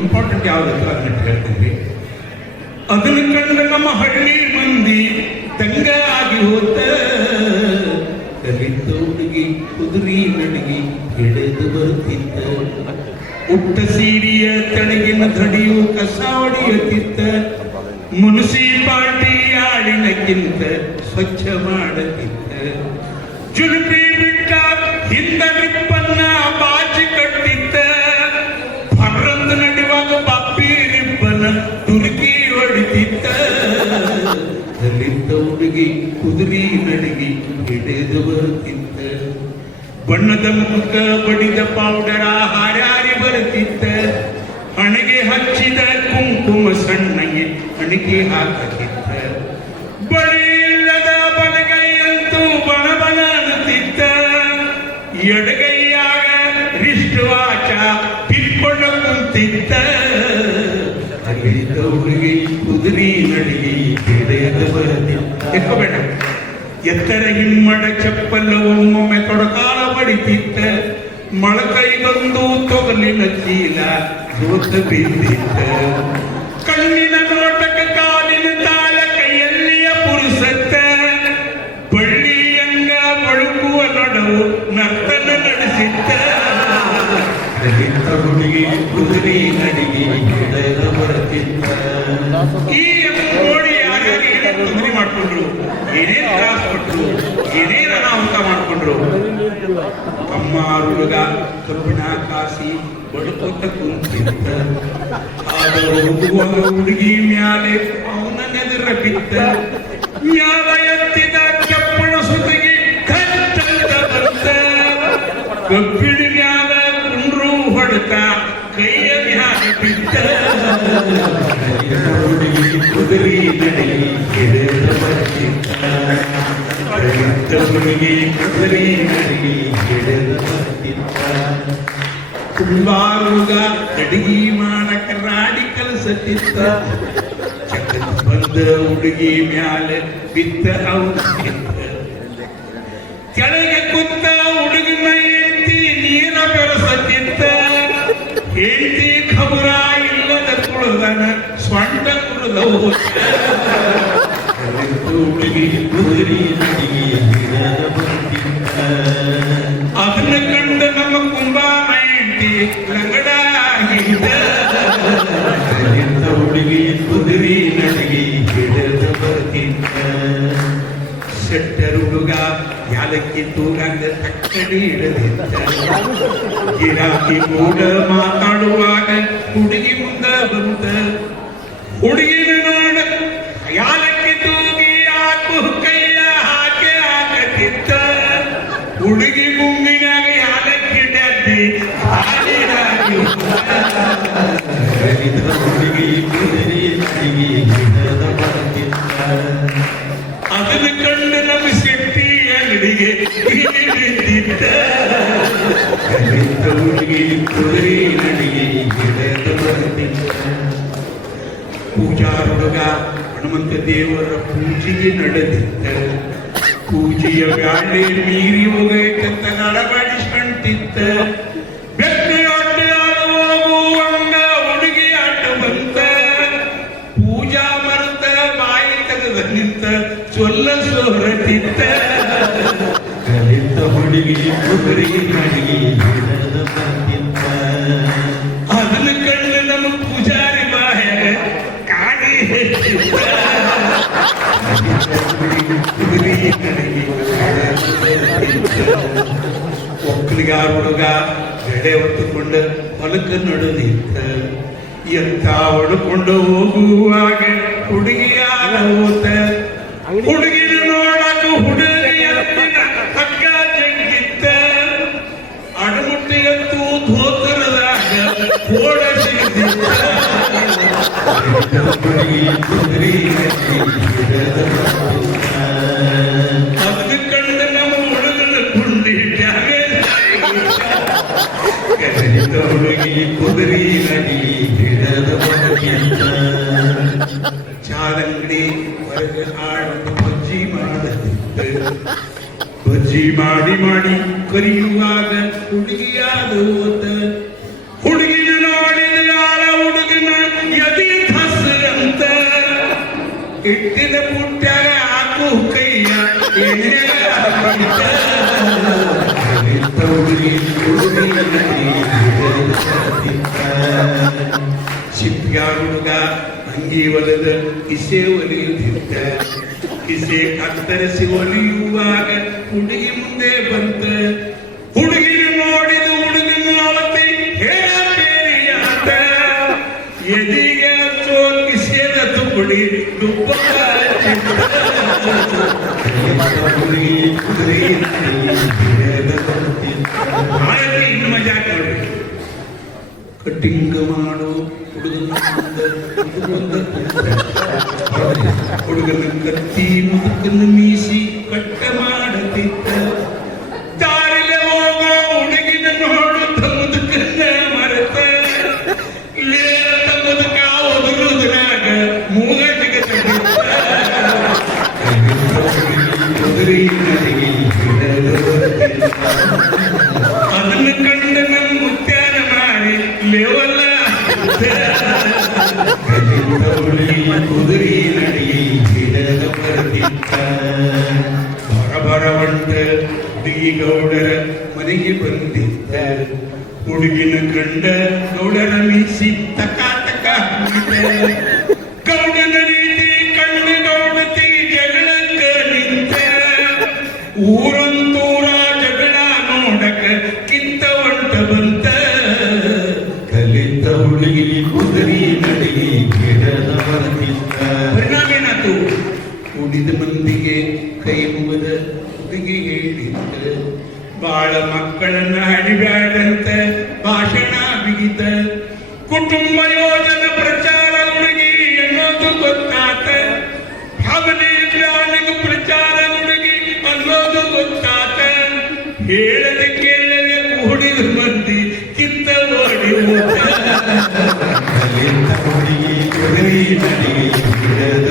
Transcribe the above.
Important ಯಾವ್ದು ಅದನ್ನ ಹೇಳ್ತೀನಿ. ಅದನ್ನ ಕಂಡು ನಮ್ಮ ಹಳ್ಳಿ ಮಂದಿ ತಂಗ ಆಗಿ ಹೋತ, ಕಲಿತ ಹುಡುಗಿ ಕುದುರಿ ನಡಿಗೆ ಹಿಡಿದು ಬರುತ್ತಿದ್ದ, ಉಟ್ಟ ಸೀರಿಯ ತಳಗಿನ ಧಡಿಯು ಕಸ ಹೊಡೆಯುತ್ತಿದ್ದ, ಮುನ್ಸಿಪಾಲ್ಟಿ ಆಡಿನಕ್ಕಿಂತ ಸ್ವಚ್ಛ ಮಾಡತಿದ್ದ, ಜುಲ್ಪಿ ಬಿಟ್ಟ ಹಿಂದ ರಿಪ್ಪನ್ನ ಬಾಚಿ ಕಟ್ಟಿದ್ದ, ಭರ್ರಂತ ನಡಿವಾಗ ಬಾಪಿ ರಿಬ್ಬನ ತುರುಕಿ ಹೊಡಿತಿದ್ದ, ದಲಿತ ಹುಡುಗಿ ಕುದುರಿ ನಡಿಗೆ ಹಿಡಿದು ಬರುತ್ತಿದ್ದ, ಬಣ್ಣದ ಮುಖ ಬಡಿದ ಪೌಡರ ಹಾರಾರಿ ಬರುತ್ತಿದ್ದ, ಹಣೆಗೆ ಹಚ್ಚಿದ ಕುಂಕುಮ ಸಣ್ಣಗೆ ಹಣಿಗೆ ಹಾಕುತ್ತಿದ್ದ, ಬಳಿ ಇಲ್ಲದ ಬಲಗೈಯಂತೂ ಬಣಬಣ ಅನ್ನುತ್ತಿದ್ದ, ಎಡಗೈಯಾಗ ರಿಷ್ಟವಾಚ ತಿಳ್ಕೊಂಡು ಕುಂತಿದ್ದ, ದಲಿತ ಹುಡುಗಿ ಕುದುರಿ ನಡಿಗೆ ಹಿಡಿದು ಬರುತ್ತಿದ್ದ. ಎಕ್ಕಬೇಡ, ಎತ್ತರ ಹಿಮ್ಮಡ ಚಪ್ಪಲ ಒಮ್ಮೊಮ್ಮೆ ತೊಡಕಾಲ ಬಡಿತಿದ್ದ, ಮೊಳಕೈಗೊಂದು ತೊಗಲಿನ ಚೀಲ ದೋತ ಬಿದ್ದಿದ್ದ, ಕಣ್ಣಿನ ನೋಟಕ ಕಾಲಿನ ತಾಳ ಕೈಯಲ್ಲಿಯ ಪುರುಸತ್ತ, ಬಳ್ಳಿಯಂಗ ಬಳುಕುವ ನಡವು ನರ್ತನ ನಡೆಸಿದ್ದ, ದಲಿತ ಹುಡುಗಿ ಕುದುರಿ ನಡಿಗೆ ಹಿಡಿದು ಬರುತ್ತಿದ್ದ. ಈ ನೋಡಿ ಹಾಗಾಗಿ ಕುದುರಿ ಮಾಡ್ಕೊಂಡ್ರು, ಏನೇನು ತ್ರಾಸ ಕೊಟ್ರು, ಏನೇನು ಅನಾಹುತ ಮಾಡ್ಕೊಂಡ್ರು. ಅಮ್ಮ ಹುಡುಗ ಕಬ್ಬಿಣ ಕಾಸಿ ಬಡುಕೋತ ಕುಂತಿದ್ದ, ಹೋಗುವಾಗ ಹುಡುಗಿ ಮ್ಯಾಲೆ ಅವನ ನೆದರ ಬಿದ್ದ, ಮ್ಯಾಲ ಎತ್ತಿದ ಚಪ್ಪಳ ಸುತ್ತಿಗೆ ಕಟ್ಟಂತ ಬಂದ, ಕಬ್ಬಿಣ ಮ್ಯಾಲ ಕುಂಡ್ರು ಹೊಡೆತ ಕೈಯ ಮ್ಯಾಲ ಬಿದ್ದ, ಹುಡುಗಿ ಕುದುರಿ ನಡಿಗೆ ಹಿಡಿದು ಬರುತ್ತಿದ್ದ, ಹುಡುಗಿ ಕುದುರಿ ನಡಿಗೆ ಹಿಡಿದು ಬರುತ್ತಿದ್ದ, ಕುಂಬಾರುಗ ಅಡಿಗೆ ಮಾಡಕ ರಾಡಿ ಕಲಸತ್ತಿದ್ದ, ಜಗತ್ ಬಂದ ಹುಡುಗಿ ಮ್ಯಾಲ ಬಿದ್ದ ಔಷಧ, ಕೆಳಗೆ ಕುತ್ತ ಹುಡುಗಿ ಮೈ ಎತ್ತಿ ನೀರ ಬೆರೆಸತ್ತಿದ್ದ, ಹೆಂಡತಿ ಖಬರ ಇಲ್ಲದ ಕುಳದನ ಸ್ವಂಟ ಕುಳದ ಹುಡುಗಿ ಕುದುರಿ ನಡಿಗೆ ಹಿಡಿದು ಬರುತ್ತಿದ್ದ, ಅದನ್ನ ಕಂಡು ನಮ್ಮ ಕುಂಬಾಮ ಹೆಂಡತಿ ಲಂಗಡ ಆಗಿದ್ದ, ದಲಿತ ಹುಡುಗಿ ಕುದುರಿ ನಡಿಗೆ ಹಿಡಿದು ಬರುತ್ತಿದ್ದ, ಶೆಟ್ಟರ್ ಹುಡುಗ ಯಾಲಕ್ಕಿ ತೂಗಾಗ ತಕ್ಕಡಿ ಹಿಡಿದಿದ್ದ, ಗಿರಾಕಿ ಕೂಡ ಮಾತಾಡುವಾಗ ಹುಡುಗಿ ಮುಂದ ಬಂತ, ಹುಡುಗಿನ ನೋಡ ಯಾಲಕ್ಕಿ ತೂಗಿ ಹಾಕು ಕೈಯ ಹಾಕಿ ಹಾಕತಿದ್ದ, ಹುಡುಗಿ ಮುಂಗಿನಾಗ ಯಾಲಕ್ಕಿ ಡಬ್ಬಿ ಹಾಲಿನಾಗಿ ಹುಡುಗಿ ಕುದುರಿ ನಡಿಗೆ ಹಿಡಿದು ಬರುತ್ತಿದ್ದ, ಅದನ್ನು ಕಂಡು ನಮ್ಮ ಶೆಟ್ಟಿ ಅಂಗಡಿಗೆ ಹಿಡಿದಿದ್ದ, ದಲಿತ ಹುಡುಗಿ ಕುದುರಿ ನಡಿಗೆ ಹಿಡಿದು ಬರುತ್ತಿದ್ದ. ಪೂಜಾ ಹುಡುಗ ಹನುಮಂತ ದೇವರ ಪೂಜೆಗೆ ನಡೆದಿದ್ದ, ಪೂಜೆಯ ಬ್ಯಾಳೆ ಮೀರಿ ಹೋಗಬೇಕಂತ ನಡಬಡಿಸ್ಕೊಂತಿದ್ದ, ಬೆಟ್ಟೆ ಹೋಗುವಂಗ ಹುಡುಗಿ ಆಟ ಬಂತ, ಪೂಜಾ ಮರೆತ ಬಾಯಿ ತೆಗೆದ ನಿಂತ ಚೊಲ್ಲ ಸೋರತಿದ್ದ, ದಲಿತ ಹುಡುಗಿ ಕುದುರಿ ನಡಿಗೆ ಹಿಡಿದು ಬರುತ್ತಿದ್ದ, ಅದನ್ನ ಕಂಡು ನಮ್ಮ ಪೂಜಾರಿ ಬಾಯ ಕಾಡಿ ಹೆಚ್ಚಿದ್ದ, ಕುದುರಿ ನಡಿಗೆ ಒಕ್ಕಲಿಗಾರ ಹುಡುಗ ಎಡೆ ಹೊತ್ತುಕೊಂಡು ಹೊಲಕ್ಕೆ ನಡುದಿದ್ದ, ಎತ್ತ ಹೊಡ್ಕೊಂಡು ಹೋಗುವಾಗ ಹುಡುಗಿಯಾರ ಹೋತ, ಹುಡುಗಿನ ನೋಡಕ ಹುಡುಗಿಯ ಹಗ್ಗ ಜಗ್ಗಿದ್ದ, ಅಡಮುಟ್ಟಿಗಂತೂ ಧೋತರದಾಗ ಓಡ ಸಿಗಿದ್ದ, ಹುಡುಗಿ ಕುದುರಿ ಅದನ್ನ ಕಂಡು ನಮ್ಮ ಹುಡುಗನ ಗುಂಡಿ ಡ್ಯಾಮೇಜ್, ದಲಿತ ಹುಡುಗಿ ಕುದುರಿ ನಡಿಗೆ ಹಿಡಿದು ಬರುತ್ತಿದ್ದ, ಚಾದಂಗಡಿ ಹೊರಗೆ ಆಡು ಬಜ್ಜಿ ಮಾಡುತ್ತಿದ್ದ, ಬಜ್ಜಿ ಮಾಡಿ ಮಾಡಿ ಕರಿಯುವಾಗ ಹುಡುಗಿಯಾದ ಹೋದ, ಹುಡುಗಿನ ನೋಡಿದ ಸಿಪ್ಪ್ಯಾಳ ಹುಡುಗ ಅಂಗಿ ಒಲೆದ ಕಿಸೆ ಒಲಿಯುತ್ತಿದ್ದ. ಕಿಸೆ ಕತ್ತರಿಸಿ ಒಲಿಯುವಾಗ ಹುಡುಗಿ ಮುಂದೆ ಬಂತ. ಹುಡುಗಿ ನೋಡಿದ ಹುಡುಗಿನ ಅವತ್ತಿ ಹೇಳಬೇರಿಯಾದ. ಎದಿಗೆ ಹಚ್ಚೋ ಕಿಸೆದ ತುಕುಡಿ ದುಬ್ಬ ಇನ್ನು ಮಜಾ ನೋಡ್ರಿ. ಕಟ್ಟಿಂಗ್ ಮಾಡು ಹುಡುಗನ ಕತ್ತಿ ಮುದುಕನ್ನು ಮೀಸಿ ಕಟ್ಟ ಮಾಡತಿದ್ದ. ದಾರಿಲೆ ಹೋಗೋ ಹುಡುಗಿನ ನೋಡುತ್ತ ಮುದುಕನ್ನ ಮರೆತ. ಲೇತ ಮುದುಕ ಒದುರುದ್ರಾಗ ಮೂಗಟಿಗೆ ಅದನ್ನ ಕಂಡ ನಮ್ಮ ಮುತ್ಯಾನ ಮಾಡಿ ಲೇವಲ್ಲ ಕುದುರೆ ನಡಿ ಗಿಡದ ಬರದಿದ್ದ. ಬರಬರವಂಟ ಹುಡುಗಿ ಗೌಡರ ಮನೆಗೆ ಬಂದಿದ್ದ. ಹುಡುಗಿನ ಕಂಡ ಗೌಡರ ಮೀಸಿ ತಕ ತಕ ಗೌಡನ ರೀತಿ ಕಣ್ಣು ಗೌಡತಿ ಜಗಳಕ್ಕ ನಿಂತ. ಊರೊಂದೂರ ಜಗಳ ನೋಡಕ ಕಿತ್ತ ಹೊಂಟ ಬಂತ. ಕಲಿತ ಹುಡುಗಿ ಕುದುರೆ ನಡಿಗೆ ಗಿಡದ ಬರದಿದ್ದ. ಪರಿಣಾಮ ಏನಾಯ್ತು? ಕೂಡಿದ ಮಂದಿಗೆ ಕೈ ಮುಗದ ಹುಡುಗಿ ಹೇಳಿದ್ದ. ಬಾಳ ಮಕ್ಕಳನ್ನ ಹಡಿಬ್ಯಾಡಂತ ಭಾಷಣ ಬಿಗಿತ. ಕುಟುಂಬ ಯೋಜನೆ ಪ್ರಚಾರ ಹುಡುಗಿ ಅನ್ನೋದು ಗೊತ್ತಾತ. ಭಾವನೆ ಪ್ಲಾನಿಂಗ್ ಪ್ರಚಾರ ಹುಡುಗಿ ಅನ್ನೋದು ಗೊತ್ತಾತ. ಹೇಳದೆ ಕೇಳದೆ ಕೂಡಿದ ಮಂದಿ ಕಿತ್ತ ಓಡಿ ಹೋದ. ಕಲಿತ ಹುಡುಗಿ ಕುದುರೆ ನಡಿಗೆ ಗಿಡದ